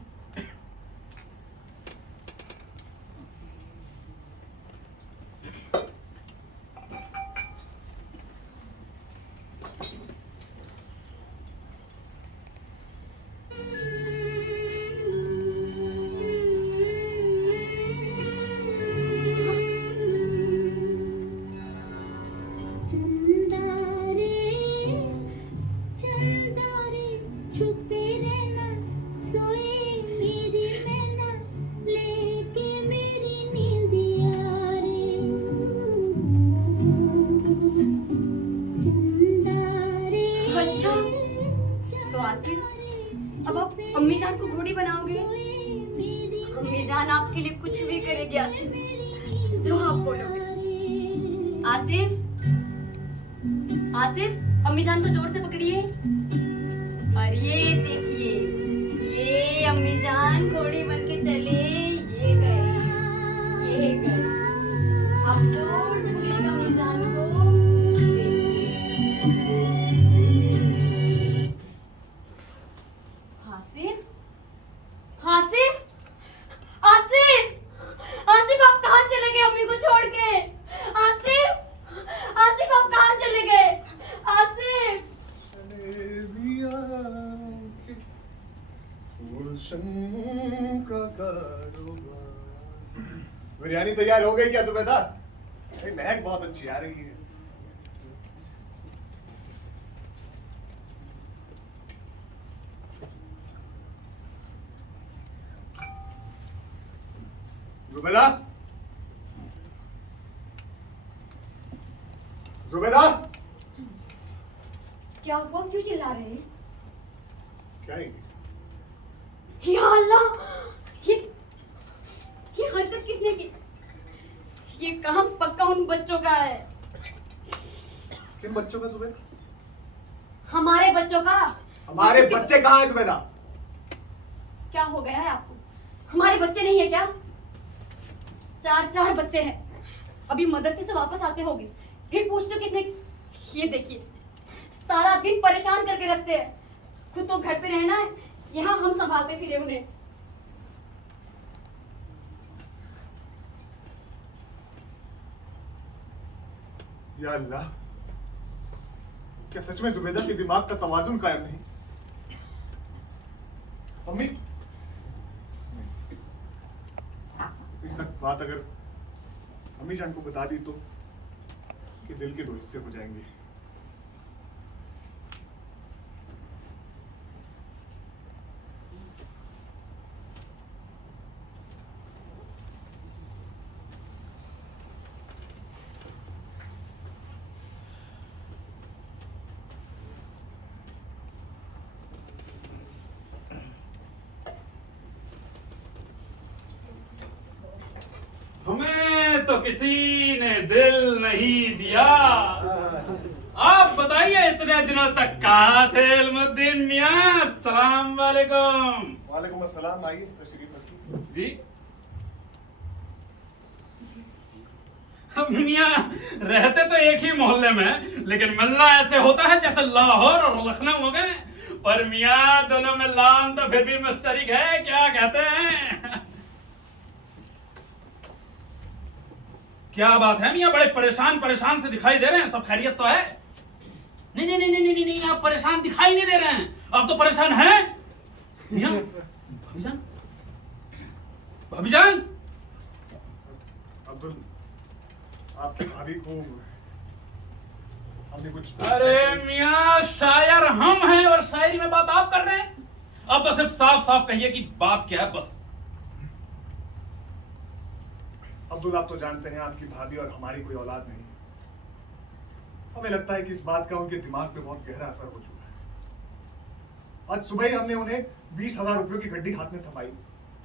अच्छा, तो आसिफ, अब आप अम्मी जान को घोड़ी बनाओगे? अम्मी जान आपके लिए कुछ भी करेगी आसिफ, जो आप बोलोगे। आसिफ, आसिफ, अम्मी जान को जोर से पकड़िए। और ये देखिए, ये अम्मी जान घोड़ी बन के चले, ये गए, ये गए। आप जोर से पकड़िएगा अम्मी जान को। आसिफ, आसिफ, आसिफ, आसिफ, आप कहाँ चले गए अम्मी को छोड़ के? आसिफ, आसिफ, आप कहाँ चले गए? आसिफ, बिरयानी तैयार हो गई क्या जुबैदा? महक बहुत अच्छी आ रही है। जुबैदा, जुबैदा, क्या हुआ? क्यों चिल्ला रहे हैं? क्या है? या अल्लाह, ये हरकत किसने की? ये काम पक्का उन बच्चों का है। किन बच्चों का जुबैदा? हमारे बच्चों का। हमारे बच्चे कहाँ हैं जुबैदा? क्या हो गया है आपको? हमारे बच्चे नहीं है क्या? 4 बच्चे हैं। अभी मदरसे से वापस आते होंगे, फिर पूछते हो किसने। ये देखिए, सारा दिन परेशान करके रखते हैं। खुद तो घर पे रहना है, यहाँ हम संभालते फिरे उन्हें। या अल्लाह, क्या सच में जुबैदा के दिमाग का तवाजुन कायम नहीं? अम्मी, इस बात अगर अम्मी जान को बता दी तो कि दिल के 2 हिस्से हो जाएंगे। हमें तो किसी ने दिल नहीं दिया। आप बताइए, इतने दिनों तक कहाँ थे इल्मुद्दीन मियां? अस्सलाम वालेकुम। वालेकुम अस्सलाम। आइए, तशरीफ रखिए। जी मियां, रहते तो एक ही मोहल्ले में, लेकिन मिलना ऐसे होता है जैसे लाहौर और लखनऊ हो गए। पर मियां, दोनों में लाम तो फिर भी मुश्तरक है, क्या कहते हैं? क्या बात है मियां, बड़े परेशान से दिखाई दे रहे हैं। सब खैरियत तो है? नहीं नहीं नहीं नहीं नहीं नहीं, आप परेशान दिखाई नहीं दे रहे हैं, आप तो परेशान हैं। मियां, भाभीजान, भाभीजान। अब्दुल, आपकी भाभी को हमने कुछ। अरे मियां, शायर हम हैं और शायरी में बात आप कर रहे हैं। अब तो सिर्फ साफ साफ कहिए कि बात क्या है बस। अब्दुल, आप तो जानते हैं आपकी भाभी और हमारी कोई औलाद नहीं। हमें लगता है कि इस बात का उनके दिमाग पे बहुत गहरा असर हो चुका है। आज सुबह ही हमने उन्हें 20,000 रुपयों की गड्डी हाथ में थमाई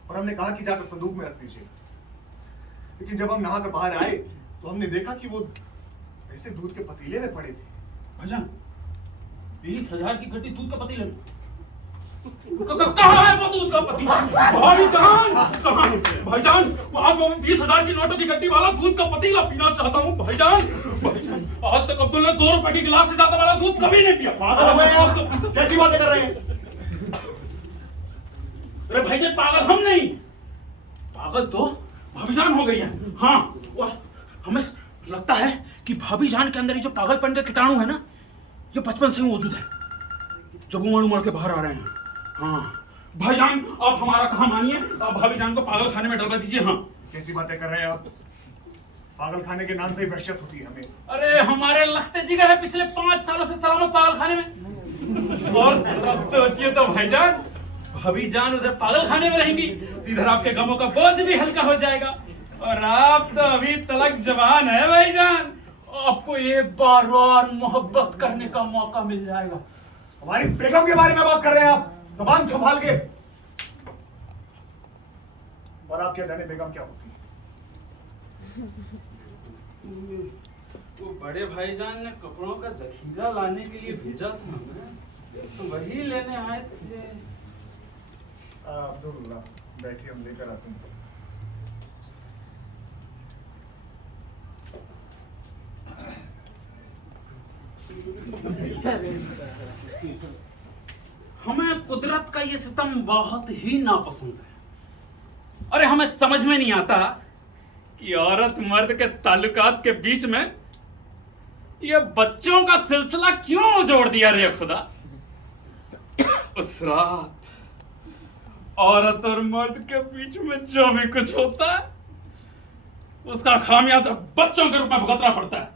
और हमने कहा कि जाकर संदूक में रख दीजिए। लेकिन जब हम नहाकर बाहर आए तो हमने देखा कि वो ऐसे दूध के पतीले में पड़े थे। भाईजान 20,000 की गड्डी दूध का पतीला में? कहाँ है वो दूध का पतीला? भाईजान कहाँ है? भाईजान आज मैं 20,000 की नोटों की गड्डी वाला दूध का पतीला पीना चाहता हूँ भाईजान। भाईजान आज तक अब्दुल ने 2 रुपए की गिलास से ज्यादा वाला दूध कभी नहीं पिया। पागल हो गए आप? कैसी बातें कर रहे हैं? अरे भाईजान पागल हम नहीं, पागल तो भाभीजान हो गई है। हाँ, और हमें लगता है कि भाभीजान के अंदर ये जो पागलपन के कीटाणु है ना, ये बचपन से मौजूद है, जब उमड़ के बाहर आ रहे हैं। हाँ भाईजान आप हमारा कहा मानिए, आप भाभीजान को पागल खाने में डलवा दीजिए। हाँ कैसी बातें कर रहे हैं आप? पागल खाने के नाम से ही वहशत होती है हमें। अरे हमारे लखते जिगर है पिछले 5 सालों से सलामत पागल खाने में। और सोचिए तो भाईजान, भाभीजान उधर पागल खाने में रहेंगी, इधर आपके गमों का बोझ भी हल्का हो जाएगा। और आप तो अभी तलक जवान है भाईजान, आपको एक बार और मोहब्बत करने का मौका मिल जाएगा। हमारी बेगम के बारे में बात कर रहे हैं आप? ज़बान संभाल के। और आप क्या जाने बेगम क्या होती है? वो बड़े भाईजान ने कपड़ों का जखीरा लाने के लिए भेजा था हमें, तो वही लेने आए थे। अब्दुल्ला बैठिए, हम लेकर आते हैं। हमें कुदरत का ये सितम बहुत ही नापसंद है। अरे हमें समझ में नहीं आता कि औरत मर्द के ताल्लुकात के बीच में ये बच्चों का सिलसिला क्यों जोड़ दिया रे खुदा। उस रात औरत और मर्द के बीच में जो भी कुछ होता है उसका खामियाजा बच्चों के रूप में भुगतना पड़ता है।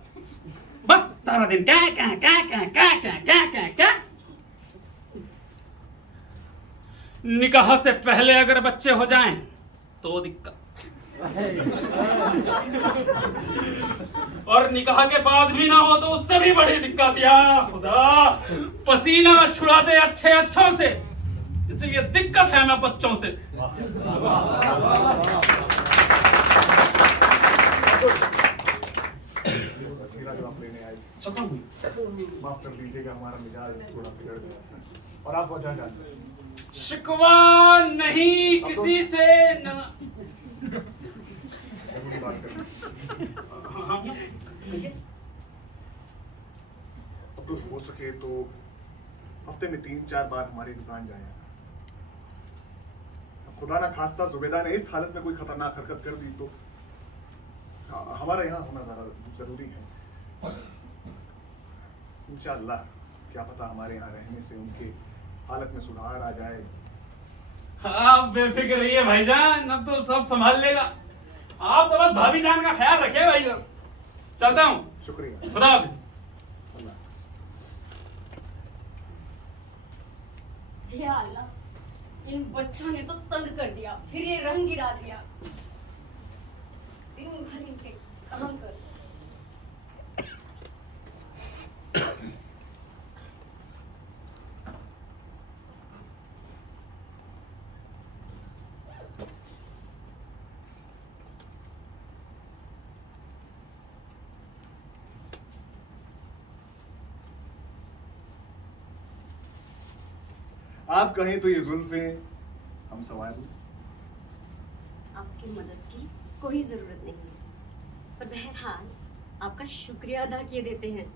बस सारा दिन क्या क्या क्या क्या क्या क्या क्या क्या क्या। निकाह से पहले अगर बच्चे हो जाएं तो दिक्कत, और निकाह के बाद भी ना हो तो उससे भी बड़ी दिक्कत। या खुदा पसीना छुड़ा दे अच्छे अच्छों से, इसलिए दिक्कत है मैं बच्चों से। जो आप लेने आए, माफ कर दीजिएगा, हमारा मिजाज थोड़ा बिगड़ गया। और आप वजह जानते हैं? शिकवा नहीं किसी से ना। बात कर तो हो सके तो हफ्ते में 3-4 बार हमारी दुकान जाए। खुदा ना खास्ता जुबेदा ने इस हालत में कोई खतरनाक हरकत कर दी तो हमारा यहाँ होना जरूरी है। इंशाअल्लाह क्या पता हमारे यहाँ रहने से उनके हालत में सुधार आ जाए। आप बेफिक्र रहिए भाईजान, अब तो सब संभाल लेगा। आप तो बस भाभीजान का ख्याल रखिए भाईजान। चलता हूँ, शुक्रिया, खुदा हाफिज। या अल्लाह, इन बच्चों ने तो तंग कर दिया, फिर ये रंग गिरा दिया। दिन भर इनके काम कर। आप कहें तो ये जुल्फें हम सवाल आपकी मदद की कोई जरूरत नहीं है, पर बहरहाल आपका शुक्रिया अदा किए देते हैं।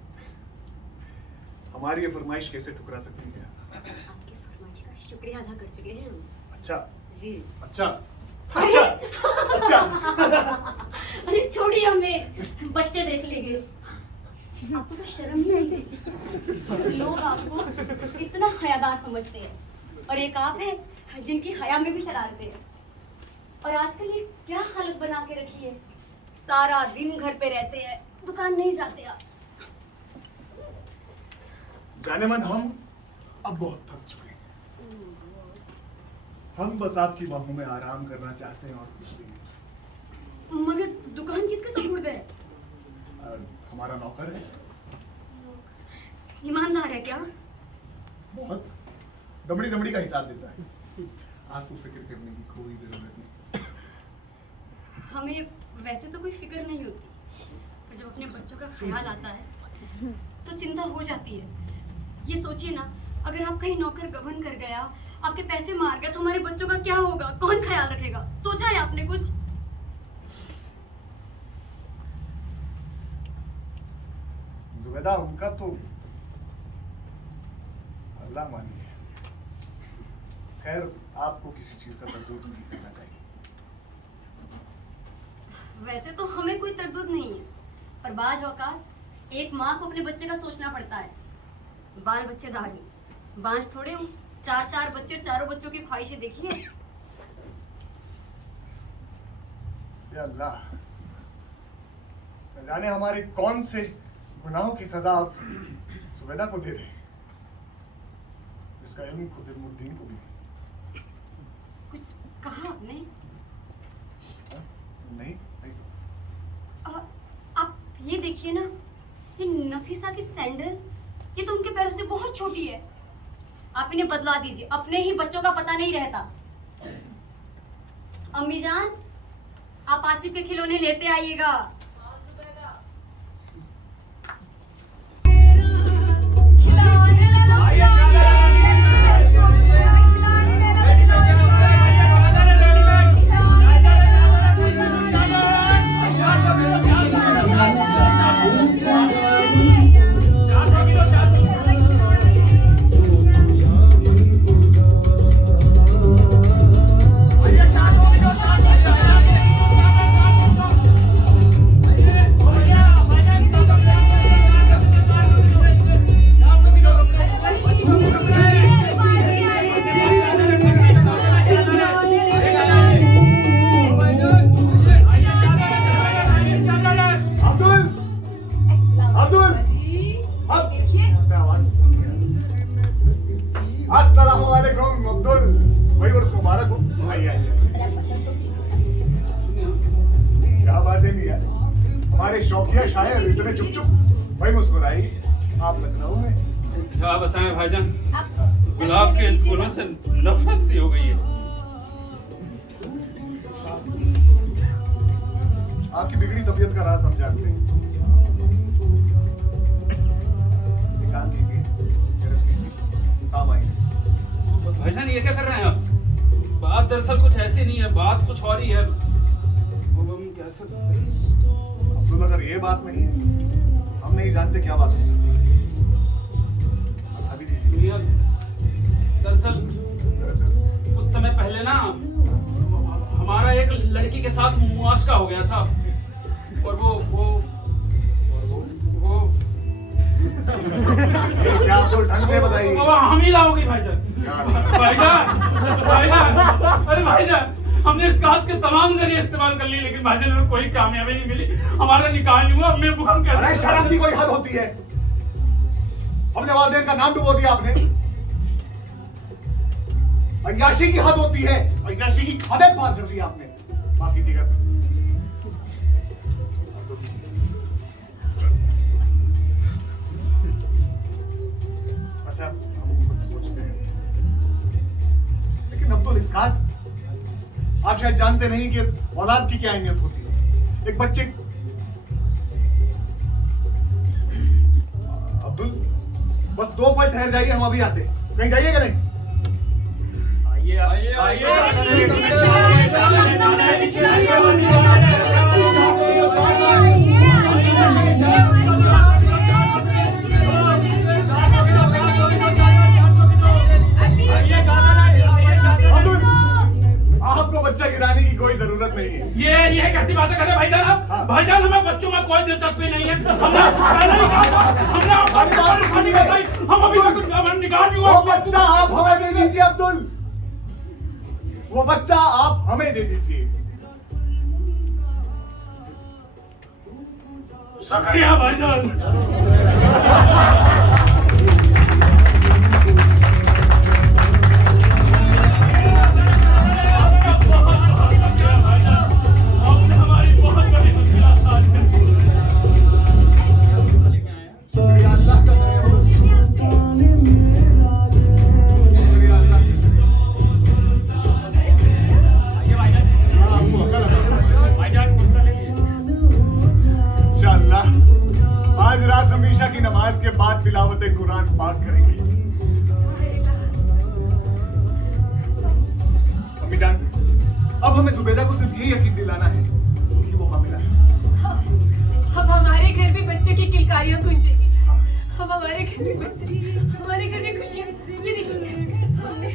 हमारी ये फरमाइश कैसे ठुकरा सकती है? आपकी फरमाइश का शुक्रिया अदा कर चुके हैं हम। अच्छा जी। अच्छा अच्छा अच्छा। अरे छोड़िए, हमें बच्चे देख लेंगे। आपको तो शर्म ही नहीं आती? लोग आपको इतना हयादार समझते हैं, और एक आप है जिनकी हया में भी शरारतें हैं। और आजकल ये क्या हालत बना के रखी है, सारा दिन घर पे रहते हैं, दुकान नहीं जाते आप। जाने मन हम अब बहुत थक चुके हैं। हम बस आपकी बाहों में आराम करना चाहते हैं और कुछ भी नहीं। मगर दुकान किसके सुपुर्द है? हमारा नौकर है। ईमानदार है क्या? बहुत दमड़ी दमड़ी का हिसाब देता है। आपको फिक्र करने की कोई जरूरत नहीं। हमें वैसे तो कोई फिक्र नहीं होती, पर जब अपने बच्चों का ख्याल आता है तो चिंता हो जाती है। ये सोचिए ना, अगर आपका ही नौकर गबन कर गया, आपके पैसे मार गया, तो हमारे बच्चों का क्या होगा? कौन ख्याल रखेगा? सोचा है आपने कुछ? जुबैदा, उनका तो अल्लाह मानी है। खैर, आपको किसी चीज का तरदूत नहीं करना चाहिए। वैसे तो हमें कोई तरदूत नहीं है, पर बाज औकात एक माँ को अपने बच्चे का सोचना पड़ता है। बाल बच्चेदारी बांझ थोड़े हो, 4 बच्चे, चारों बच्चों की ख्वाहिशें देखिए। या अल्लाह, न जाने हमारे कौन से गुनाहों की सजा आप जुबैदा को दे रहे हैं, इसका इल्म खुद इल्मुद्दीन को भी नहीं। कुछ कहा आपने? नहीं तो। आप ये देखिए ना, ये नफीसा की सैंडल, ये तो उनके पैरों से बहुत छोटी है। आप इन्हें बदला दीजिए, अपने ही बच्चों का पता नहीं रहता। अम्मी जान, आप आसिफ के खिलौने लेते आइएगा। अस्सलामुअलैकुम अब्दुल, भाई उर्स मुबारक हो। आइए आइए। क्या बात है मियां, हमारे शौकिया शायर इतने चुप चुप भाई मुस्कुराई। आप लखनऊ में? क्या बताएं भाईजान, गुलाब के इन फूलों से नफरत सी हो गई है। आपकी बिगड़ी तबीयत का राज हम जानते हैं। निकाल लीजिए, काम आएंगे। भाईजान ये क्या कर रहे हैं आप? बात दरअसल कुछ ऐसी नहीं है, बात कुछ और ही है। अब हम कैसे अब्दुल, अगर ये बात नहीं है, हम नहीं जानते क्या बात है। अभी दीजिए। दरअसल कुछ समय पहले ना हमारा एक लड़की के साथ मुआशका हो गया था, और वो क्या अब्दुल, ढंग से बताइए। वो हमीला हो गई भाईजान। भाईजान, अरे भाईजान, हमने इस बात के तमाम जरिए इस्तेमाल कर लिए, लेकिन भाईजान हमें कोई कामयाबी नहीं मिली। हमारा निकाह नहीं हुआ। मैं बुखार कैसे? अरे शर्म की कोई हद होती है? हमने वालिदैन का नाम डुबो दिया आपने। अय्याशी की हद होती है, अय्याशी की खाने पार कर दी आपने। माफ कीजिएगा। अच्छा, हम सोचते हैं, लेकिन अब्दुल इसकात, आप शायद जानते नहीं कि औलाद की क्या अहमियत होती है। एक बच्चे, अब्दुल बस 2 पल ठहर जाइए, हम अभी आते हैं। कहीं जाइएगा नहीं? आपको बच्चा गिराने की कोई जरूरत नहीं है। ये कैसी बातें कर रहे हैं भाईजान आप? हाँ। भाईजान, हमें बच्चों में कोई दिलचस्पी नहीं है। हमने आपसे पहले ही कहा था, हमने आपको परेशानी बताई, हम अभी तक कुछ निकाह नहीं हुआ। वो बच्चा आप हमें दे दीजिए अब्दुल, वो बच्चा आप हमें दे दीजिए। शुक्रिया भाईजान। आपने हमारी तिलावत कुरान पाक करेंगे। अम्मी जान, अब हमें जुबैदा को सिर्फ ये यकीन दिलाना है कि वो हामिला है। अब हमारे घर भी बच्चों की किलकारियां गूंजेगी। अब हमारे घर में बच्चे, हमारे घर में खुशियां। ये देखिए, हमने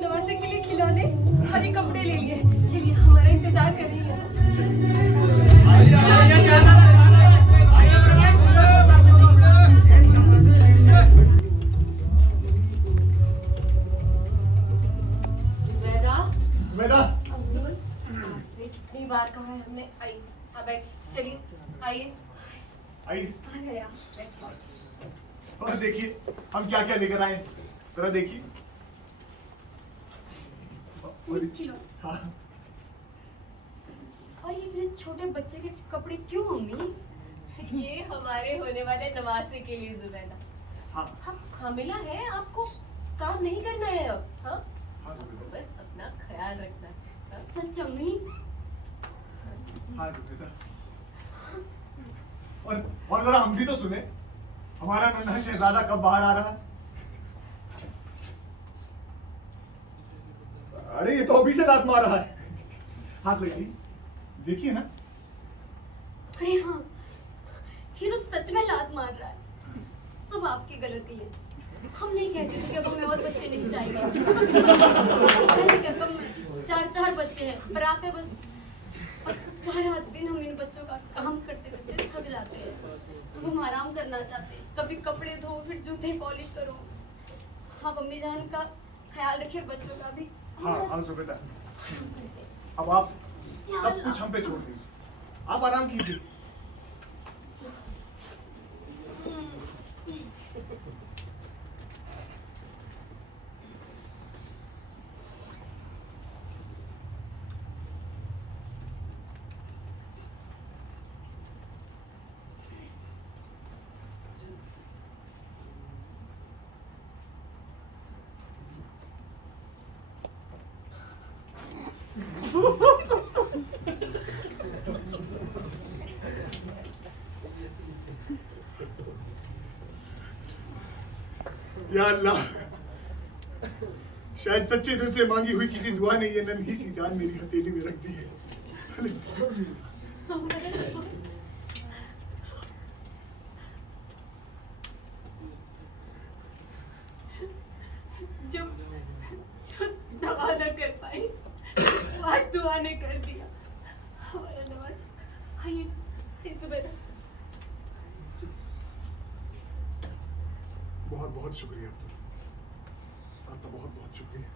नवासे के लिए खिलौने और ये कपड़े ले लिए। चलिए, हमारा इंतजार कर रही है। जुबैदा, आपसे कितनी बार कहा है हमने, आइए। अब चलिए, आइए। आइए। और देखिए हम क्या क्या लेकर आए, जरा देखिए। हाँ। और ये इतने छोटे बच्चे के कपड़े क्यों अम्मी? ये हमारे होने वाले नवासे के लिए जुबैदा। हाँ। हम हामिला है, आपको काम नहीं करना है अब। हाँ, हाँ जुबैदा। बस अपना ख्याल रखना है। हाँ? सच अम्मी? हाँ जुबैदा। और जरा हम भी तो सुने, हमारा नन्हा शहजादा कब बाहर आ रहा है? अरे ये तो अभी से लात मार रहा है। हाथ लगी, देखिए ना। अरे हाँ, ये तो सच में लात मार रहा है। सब आपकी गलती है। हम नहीं कहते थे कि अब हमें और बच्चे नहीं चाहिए। पहले गर्भ में 4 बच्चे हैं, पर आप बस और सारा दिन हम इन बच्चों का काम करते करते थक जाते हैं। अब हम आराम करना चाहते हैं। कभी कपड़े धो, फिर जूते पॉलिश करो। आप अम्मी जान का ख्याल रखिए, बच्चों का भी। हाँ हाँ जुबैदा, अब आप सब कुछ हम पे छोड़ दीजिए, आप आराम कीजिए। या अल्लाह, शायद सच्चे दिल से मांगी हुई किसी दुआ ने ये नन्ही सी जान मेरी हथेली में रख दी है। जो दवा न कर पाई, आज दुआ ने कर दिया। हमारा नवाज, आइए जुबैदा। बहुत बहुत शुक्रिया आपका बहुत बहुत शुक्रिया।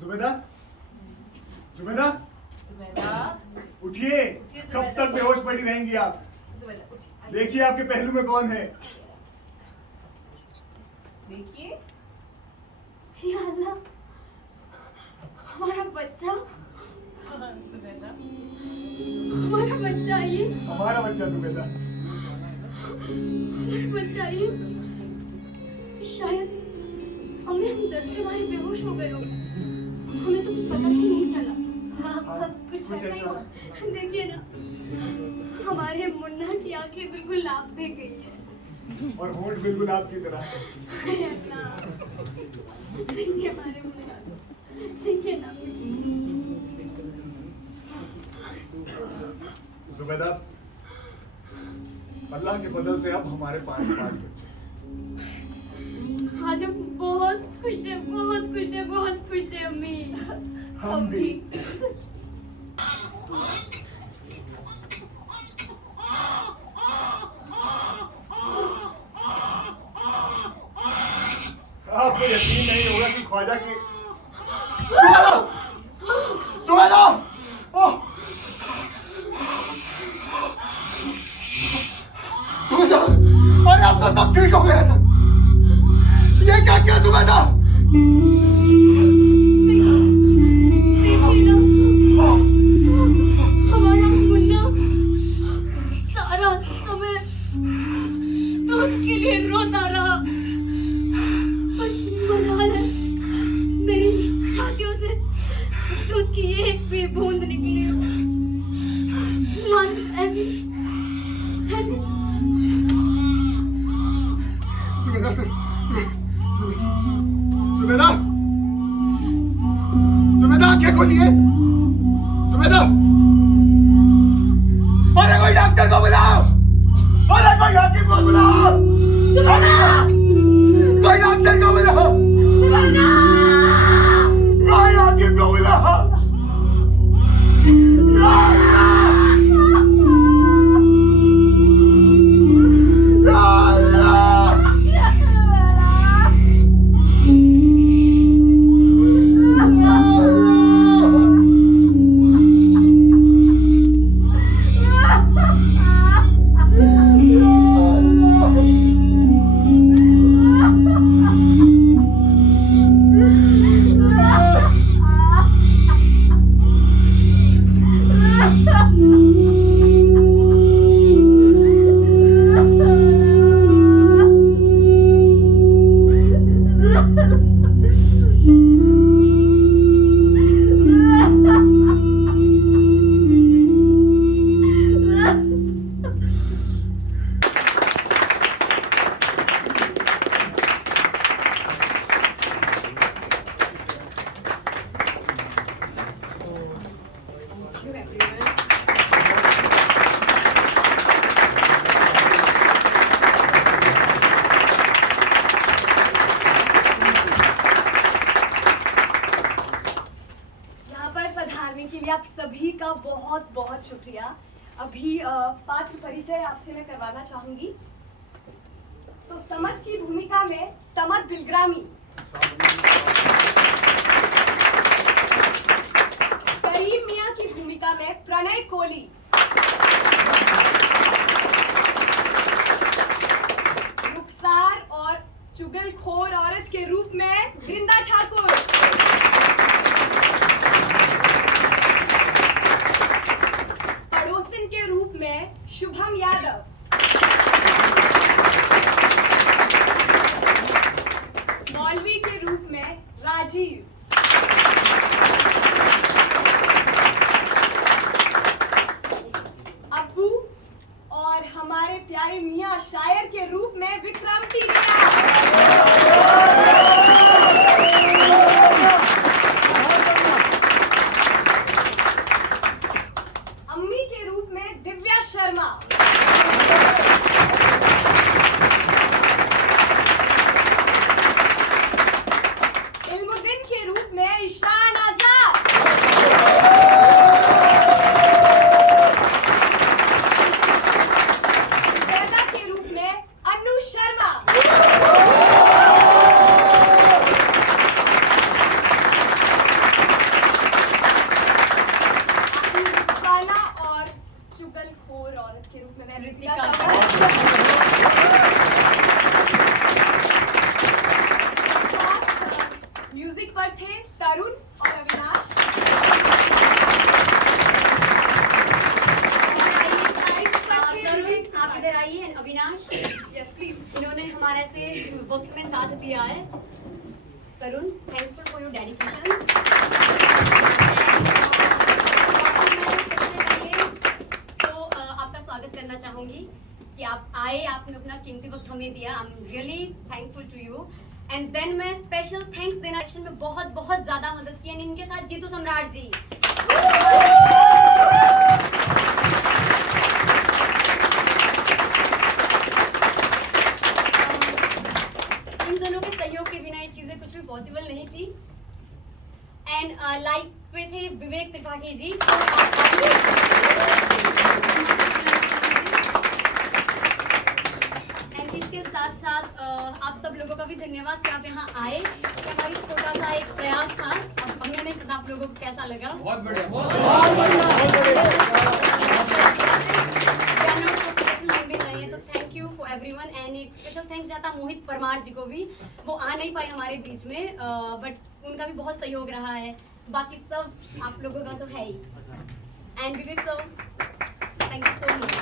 जुबैदा, जुबैदा, जुबैदा, उठिए। कब तक बेहोश पड़ी रहेंगी आप? जुबैदा उठिए। देखिए आपके पहलू में कौन है। देखिए, या अल्लाह, हमारा बच्चा। हाँ, जुबैदा, हमारा बच्चा ये। हमारा बच्चा जुबैदा। हमारा बच्चा ये। शायद अम्मी हम दर्द के मारे बेहोश हो गए होंगे। हमें तो कुछ पता ही नहीं चला। हाँ, कुछ ऐसा ही हुआ। देखिए ना, हमारे मुन्ना की आंखें बिल्कुल लाभ पे गई है। और होंठ बिल्कुल आपकी तरह है। देखिए हमारे मुन्ना, देखिए ना। जुबैदा, अल्लाह के फजल से अब हमारे 5 बच्चे। आज हम बहुत खुश है, बहुत खुश है, बहुत खुश है अम्मी। हम भी। आपको यकीन नहीं होगा कि ख्वाजा की जुबैदा, ओह जुबैदा, अरे अब तो सब ठीक हो गया था। ये क्या किया जुबैदा? देखिए ना, हमारा मुन्ना जुबेदा सर, जुबेदा, जुबेदा आंखें खोलिए, जुबेदा, अरे कोई डॉक्टर को बुलाओ, अरे कोई हाकिम को बुलाओ, जुबेदा, कोई डॉक्टर को बुलाओ, जुबेदा, कोई हाकिम को बुलाओ, आप सभी का बहुत बहुत शुक्रिया। अभी पात्र परिचय आपसे मैं करवाना चाहूंगी। तो समद की भूमिका में समद बिलग्रामी, करीम मियां की भूमिका में प्रणय कोहली, रुखसार और चुगलखोर औरत के रूप में वृंदा ठाकुर, पड़ोसिन के रूप में शुभम यादव, मौलवी के रूप में राजीव, अब्बू और हमारे प्यारे मियां शायर के रूप में विक्रम टीका, अम्मी के रूप में दिव्या शर्मा, इल्मुद्दीन के रूप में ईशान आजाद, जैदा के रूप में अनु शर्मा, रुखसाना और चुगलखोर औरत के रूप में मैं ऋतिका म्यूजिक पर थे तरुण और अविनाश। तरुण आप इधर आइए। Avinash, yes please. इन्होंने हमारे से वक्त में साथ दिया है। तरुण, थैंकफुल फॉर योर डेडिकेशन। तो आपका स्वागत करना चाहूंगी कि आप आए, आपने अपना कीमती वक्त हमें दिया। I am really thankful to you. And then मैं स्पेशल थैंक्स देना एक्शन में बहुत बहुत ज्यादा मदद की। इनके साथ जीतू सम्राट जी, इन दोनों के सहयोग के बिना ये चीजें कुछ भी पॉसिबल नहीं थी। एंड लाइक पे थे विवेक त्रिपाठी जी। एंड इसके साथ साथ आप सब लोगों का भी धन्यवाद कि आप यहाँ आए। कि हमारी छोटा सा एक प्रयास था। अब हमने नहीं पता आप लोगों को कैसा लगा। बहुत बढ़िया, तो thank you for everyone. And एक स्पेशल थैंक्स जाता मोहित परमार जी को भी। वो आ नहीं पाए हमारे बीच में, बट उनका भी बहुत सहयोग रहा है। बाकी सब आप लोगों का तो है ही। And Vivek sir, thank you so much.